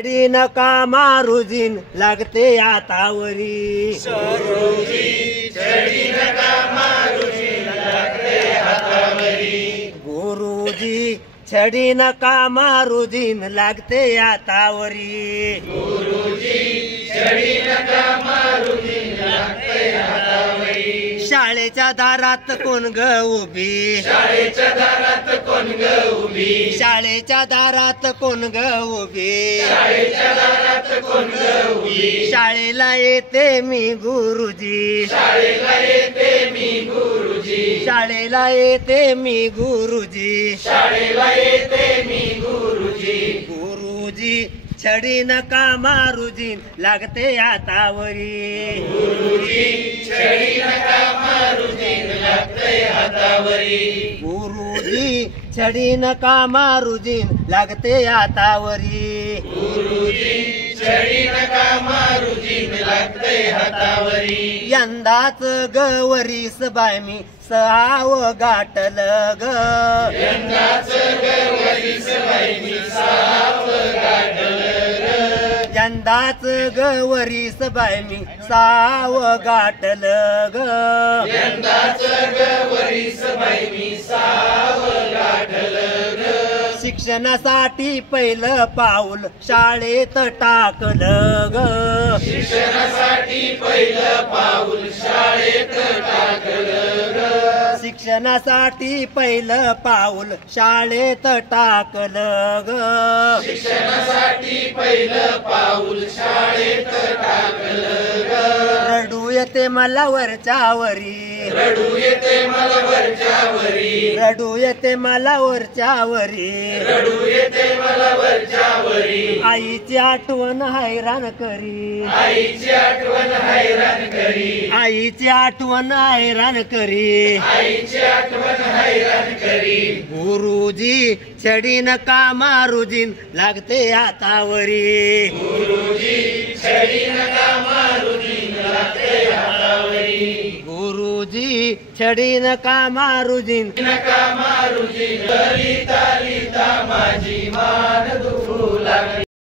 छडी नका मारुजीन लागते हातावरी छडी नका मारुजीन लागते हातावरी गुरुजी छडी नका मारुजीन लागते हातावरी गुरुजी छडी नका मारुजीन लागते हातावरी शाळेच्या दारात कोण ग उभी शाळेच्या दारात कोण ग उभी शाळेच्या दारात कोण ग उभी शाळेच्या दारात कोण ग उभी शाळेला येते मी गुरुजी शाळेला येते मी गुरुजी शाळेला येते मी गुरुजी शाळेला येते मी गुरुजी गुरुजी छडी नका मारुजी लागते हातावरी गुरुजी छडी नका मारुजीन लागते हातावरी गुरुजी छडी नका मारुजी लागते हातावरी गुरुजी छडी नका मारुजीन लागते हातावरी यंदाच गवरीस बाय मी सहाव गाठल ग यंदाच गवरीस बाई मी साव गाठल यंदाच गवरीस बाय मी साव गाठल ग यंदाच गवरीस बाई मी साव गाठल शिक्षणासाठी पहिलं पाऊल शाळेत टाकलं ग शिक्षणासाठी पहिलं पाऊल शाळेत टाकलं शिक्षणासाठी पहिलं पाऊल शाळेत टाकलं ग शिक्षणासाठी पहिलं पाऊल शाळेत टाकलं रडू येते मला वरच्यावरी रडू येते मला वरच्यावरी रडू येते मला वरच्यावरी रडू येते मला वरच्यावरी आईची आठवण हैराण करी आईची आठवण हैराण करी आईची आठवण हैराण करी आईची आठवण हैराण करी गुरुजी छडी नका मारुजीन लागते हातावरी गुरुजी छडी नका मारुजीन लागते हातावरी गुरुजी छडी नका मारुजीन नका मारुजीन लिहिता लिहिता माझी मान दुखू लागली